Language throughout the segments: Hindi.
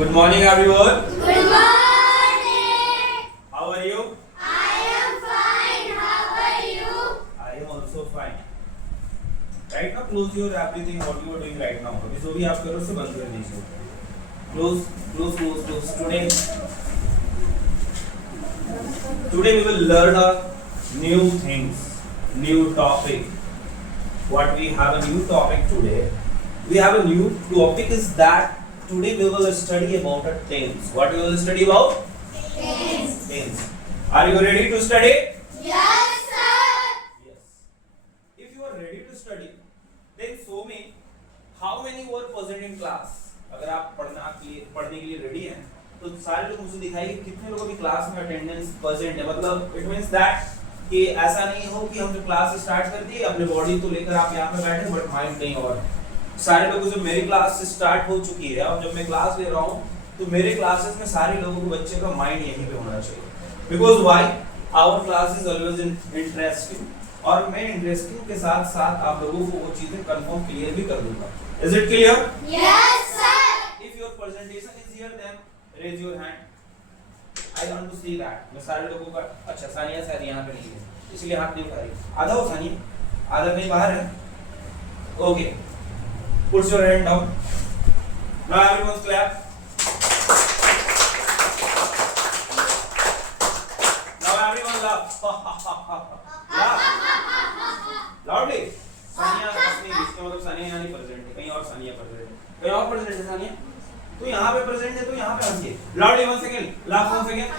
Good morning, everyone. Good morning. How are you? I am fine. How are you? I am also fine. Right now, close your everything. What you are doing right now. अभी जो भी आप करो उसे बंद कर दीजिए. Close. Today we will learn a new things, new topic. What we have a new topic today. We have a new topic is that today we will study about a tense. What we will study about? Tense. Are you ready to study? Yes, sir. Yes. If you are ready to study, then show me how many were present in class. अगर आप पढ़ने के लिए रेडी हैं, तो सारे लोग मुझे दिखाइए कितने लोगों की क्लास में अटेंडेंस प्रेजेंट है. मतलब इट मींस दैट कि ऐसा नहीं हो कि हम जो क्लास स्टार्ट कर दी अपने बॉडी तो लेकर आप यहाँ पे बैठे बट माइंड कहीं और. सारे लोगों से मेरी क्लास स्टार्ट हो चुकी है और जब मैं क्लास ले रहा हूँ तो मेरे क्लासेस में सारे लोगों के बच्चे का माइंड यहीं पे होना चाहिए. Because why our class is always interesting और मैं इंटरेस्टिंग के साथ साथ आप लोगों को वो चीजें कंफर्म क्लियर भी कर दूंगा. Is it clear? Yes, sir. If your presentation is here, then raise your hand. I want to see that. मैं सारे लोगों का अच्छा सानिया शायद यहाँ पे नहीं है इसलिए हाथ नहीं उठा रही. आधा हो सानिया, आधा कहीं बाहर है. Okay. Put your hand down. Now everyone clap. Now everyone laugh. Laugh. Loudly. Sania अपनी इसका मतलब सानिया यहाँ नहीं प्रेजेंट है, कहीं और सानिया प्रेजेंट है. कहीं और प्रेजेंट है सानिया. तो यहाँ पे प्रेजेंट है तो यहाँ पे हंसिए. Loudly once again. Laugh once again.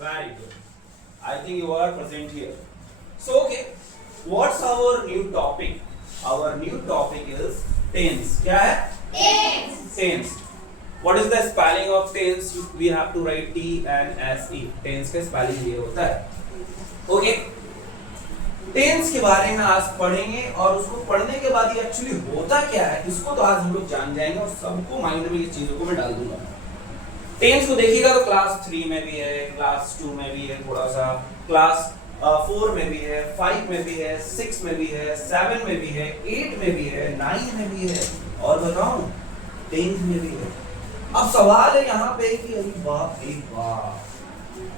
Very good. I think you are present here. So okay, what's our new topic? Our new topic is tense. क्या है? Tense. What is the spelling of tense? We have to write T-N-S-E. Tense का spelling ये होता है. Okay. टेंस के बारे में आज पढ़ेंगे और उसको पढ़ने के बाद ये एक्चुअली होता क्या है इसको तो आज हम लोग जान जाएंगे और सबको माइंड में ये चीजों को मैं डाल दूंगा. टेंस को देखिएगा तो क्लास 3 में भी है, क्लास 2 में भी है, थोड़ा सा क्लास 4 में भी है, 5 में भी है, 6 में भी है, 7 में भी है, 8 में भी है, 9 में भी है और बताऊं 10 में भी है. अब सवाल है यहाँ पे कि अरे बाप रे बाप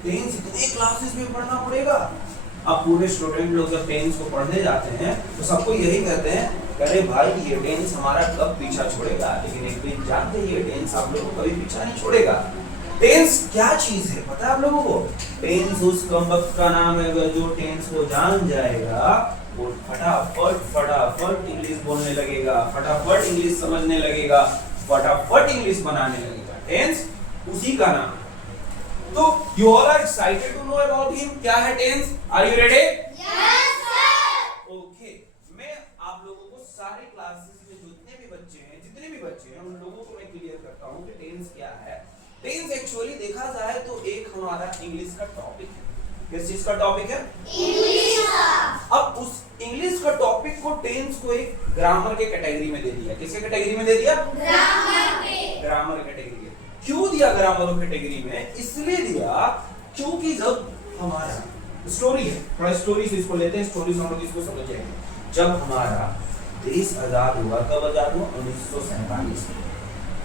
टेंस इतने क्लासेस में पढ़ना पड़ेगा. अब पूरे स्टूडेंट लोग जब टेंस को पढ़ने जाते हैं तो सबको यही कहते हैं अरे भाई ये टेंस हमारा कब पीछा छोड़ेगा. लेकिन एक दिन जानते हैं ये टेंस आप लोगों को कभी पीछा नहीं छोड़ेगा. टेंस क्या चीज है पता है आप लोगों को? टेंस उस कमबख्त का नाम है जो टेंस को जान जाएगा वो फटाफट इंग्लिश बोलने लगेगा, फटाफट इंग्लिश समझने लगेगा, फटाफट इंग्लिश बनाने लगेगा. टेंस उसी का नाम. तो you all are excited to know about him. क्या है tense? Are you ready? Yes, sir. Okay. मैं आप लोगों को सारे क्लासेस में जितने भी बच्चे हैं उन लोगों को मैं क्लियर करता हूँ कि टेंस क्या है. टेंस एक्चुअली देखा जाए तो एक हमारा इंग्लिश का टॉपिक है. किस चीज का टॉपिक है? English का. अब उस इंग्लिश का टॉपिक को टेंस को एक ग्रामर के कैटेगरी में दे दिया. किसके कैटेगरी में दे दिया? Grammar category. क्यों दिया ग्रामर कैटेगरी में? इसलिए दिया क्योंकि जब हमारा स्टोरी है, थोड़ा स्टोरी से इसको लेते हैं, स्टोरी से हम लोग इसको समझ जाएंगे. जब हमारा देश आजाद हुआ, कब आजाद हुआ? 1947.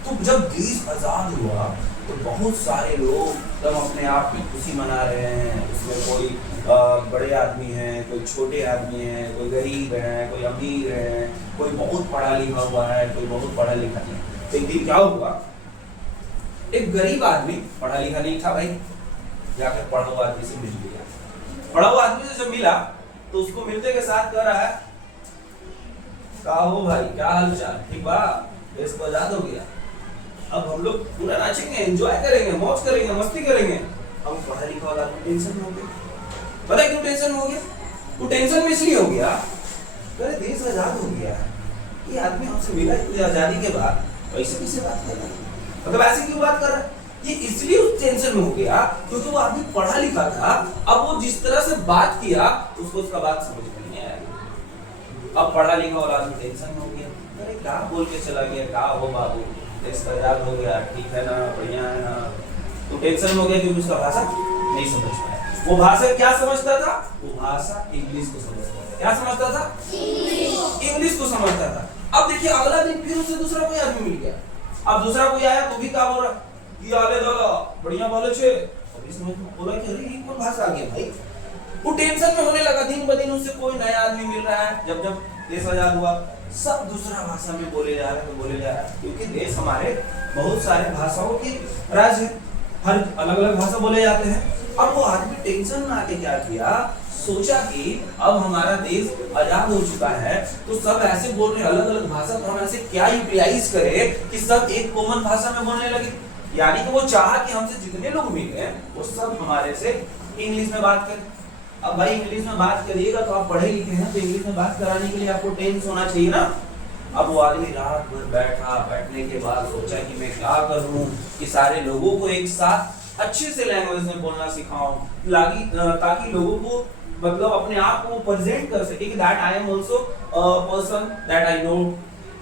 तो जब देश आजाद हुआ तो बहुत सारे लोग तब अपने आप की खुशी मना रहे हैं. उसमें कोई बड़े आदमी हैं, कोई छोटे आदमी हैं, कोई गरीब हैं, कोई अमीर है, कोई बहुत पढ़ा लिखा हुआ है, कोई बहुत पढ़ा लिखा नहीं. एक दिन क्या हुआ, एक गरीब आदमी पढ़ा लिखा नहीं था भाई, जाकर पढ़ा हुआ आदमी से मिल गया. पढ़ा हुआ आदमी से जब मिला तो उसको मिलते के साथ कह रहा है का हो भाई, क्या हाल चाल, ठीक बा, देश को आजाद हो गया, अब हम लोग पूरा नाचेंगे, एंजॉय करेंगे, मौज करेंगे, मस्ती करेंगे. हम पढ़ा लिखा वाला आदमी टेंशन में हो गया. पता है क्यों टेंशन हो गया? वो टेंशन में इसलिए हो गया अरे देश आजाद हो गया, ये आदमी हमसे मिला इतनी आजादी के बाद, ऐसे कैसे बात कर रहा है, मतलब ऐसे क्यों बात कर रहा है? ये इसलिए उस टेंशन में हो गया क्योंकि वो आदमी पढ़ा लिखा था. अब वो जिस तरह से बात किया उसको उसका बात समझ में नहीं आया. अब पढ़ा लिखा वाला आदमी टेंशन में हो गया, अरे क्या बोल के चला गया, क्या हो बाबू, देश आजाद हो गया, ठीक है ना, बढ़िया है ना. तो टेंशन में हो गया क्योंकि उसका भाषा नहीं समझ पाया. वो भाषा क्या समझता था? वो भाषा इंग्लिश को समझता था. क्या समझता था? इंग्लिश को समझता था. अब देखिए अगला दिन फिर उसे दूसरा कोई आदमी मिल गया, अब दूसरा कोई आया तो भी क्या बोल रहा कि आले दादा बढ़िया बोले छे, अब इसने बोला कि अरे ये कौन भाषा आ गया भाई। वो टेंशन में होने लगा, दिन ब दिन उससे कोई नया आदमी मिल रहा है। जब जब देश आजाद हुआ सब दूसरा भाषा में बोले जा रहे हैं, क्योंकि देश हमारे बहुत सारे भाषाओं की राज्य है, हर अलग अलग भाषा बोले जाते हैं। अब वो आदमी टेंशन में आके क्या किया, सोचा कि अब हमारा देश आजाद हो चुका है तो सब ऐसे बोल रहे अलग अलग भाषा, तो हम ऐसे क्या यूटिलाइज करें कि सब एक कॉमन भाषा में बोलने लगे। यानी कि वो चाहा कि हमसे जितने लोग मिले वो सब हमारे से इंग्लिश में बात करें। अब भाई इंग्लिश में बात करिएगा तो आप पढ़े लिखे हैं, तो इंग्लिश में बात कराने के लिए आपको टेंस होना चाहिए ना। अब वो आदमी रात भर बैठने के बाद सोचा कि मैं क्या करूं कि सारे लोगों को एक साथ अच्छे से लैंग्वेज में बोलना सिखाऊं, ताकि लोगों को मतलब अपने आप को प्रेजेंट कर सके कि that I am also a person that I know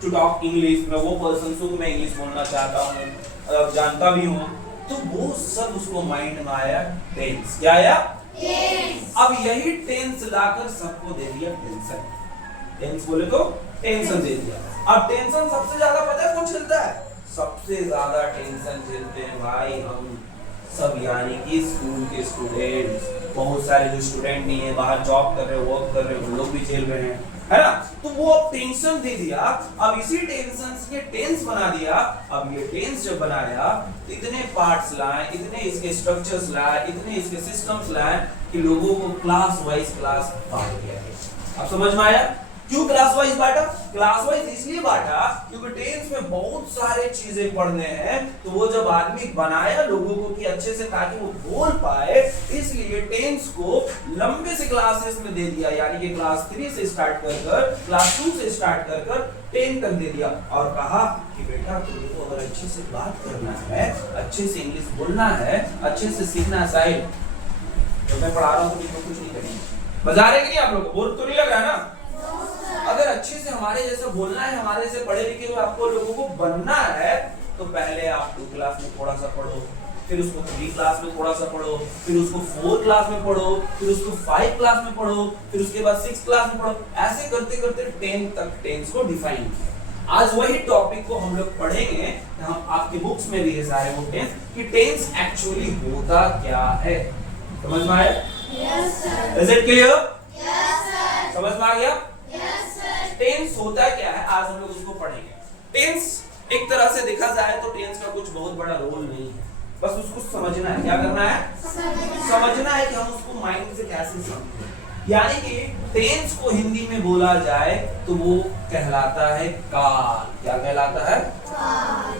to talk English. मैं वो पर्सन हूं, मैं इंग्लिश बोलना चाहता हूं, जानता भी हूं। तो वो सब उसको माइंड में आया टेंस। क्या आया? टेंस। अब यही टेंस लाकर सबको दे दिया टेंशन। टेंस बोले तो टेंशन दे दिया। अब टेंशन सबसे ज्यादा पता है कौन झेलता है? सबसे ज्यादा टेंशन झेलते हैं भाई हम सब, यानी कि स्कूल के स्टूडेंट्स। बहुत सारे जो स्टूडेंट नहीं है, बाहर जॉब कर रहे, वर्क कर रहे, वो लोग भी झेल रहे हैं, है ना। तो वो अब टेंशन दे दिया। अब इसी टेंशन के टेंस बना दिया। अब ये टेंस जब बनाया तो इतने पार्ट्स लाए, इतने इसके स्ट्रक्चर्स लाए, इतने इसके सिस्टम्स लाए कि लोगों को क्लास वाइज क्लास बांट दिया। अब समझ में आया क्यों क्लास वाइज बांटा? क्लास वाइज इसलिए बांटा क्योंकि टेंस में बहुत सारे चीजें पढ़ने हैं। तो वो जब आदमी बनाया लोगों को कि अच्छे से ताकि वो बोल पाए, इसलिए टेंस को लंबे से क्लासेस में दे दिया। यानी कि क्लास 3 से स्टार्ट कर क्लास 2 से स्टार्ट कर 10 तक दे दिया और कहा कि बेटा तुमको अगर अच्छे से बात करना है, अच्छे से इंग्लिश बोलना है, अच्छे से सीखना है। साहिब तो मैं पढ़ा रहा हूँ तो कुछ नहीं करेंगे, मजा आ रहा है कि नहीं आप लोग को? बोर तो नहीं लग रहा है ना? अगर अच्छे से हमारे जैसा बोलना है, हमारे से पढ़े लिखे हुए आपको लोगों को बनना है, तो पहले आप 2 क्लास में थोड़ा सा पढ़ो, फिर उसको 3 क्लास में थोड़ा सा पढ़ो, फिर उसको 4 क्लास में पढ़ो, फिर उसको 5 क्लास में पढ़ो, फिर उसके बाद 6 क्लास में पढ़ो। ऐसे करते करते 10 तक टेंस को डिफाइन किया। आज वही टॉपिक को हम लोग पढ़ेंगे। हम आपके बुक्स में भी है सारे वो टेंस कि टेंस एक्चुअली होता क्या है। समझ में आया? Yes sir. Is it clear? Yes sir. समझ में आ गया? Yes sir. टेंस होता क्या है आज हम लोग उसको पढ़ेंगे। टेंस एक तरह से देखा जाए तो टेंस का कुछ बहुत बड़ा रोल नहीं है, बस उसको समझना है। क्या करना है? समझना है कि हम उसको माइंड से कैसे समझें। यानी कि टेंस को हिंदी में बोला जाए तो वो कहलाता है काल। क्या कहलाता है? काल।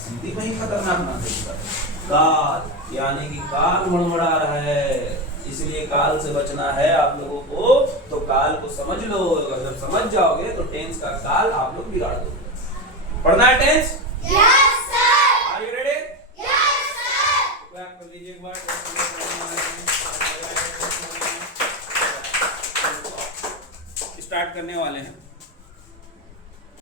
हिंदी में ही खतरनाक ना देगा काल, यानी कि काल मड़मड़ा रहा है, इसलिए काल से बचना है आप लोगों को। तो काल को समझ लो, अगर जब समझ जाओगे तो टेंस का काल आप लोग बिगाड़ दोगे। पढ़ना है tense? Yes sir. Are you ready? Yes sir. Clap कर लीजिए एक बार। स्टार्ट करने वाले हैं।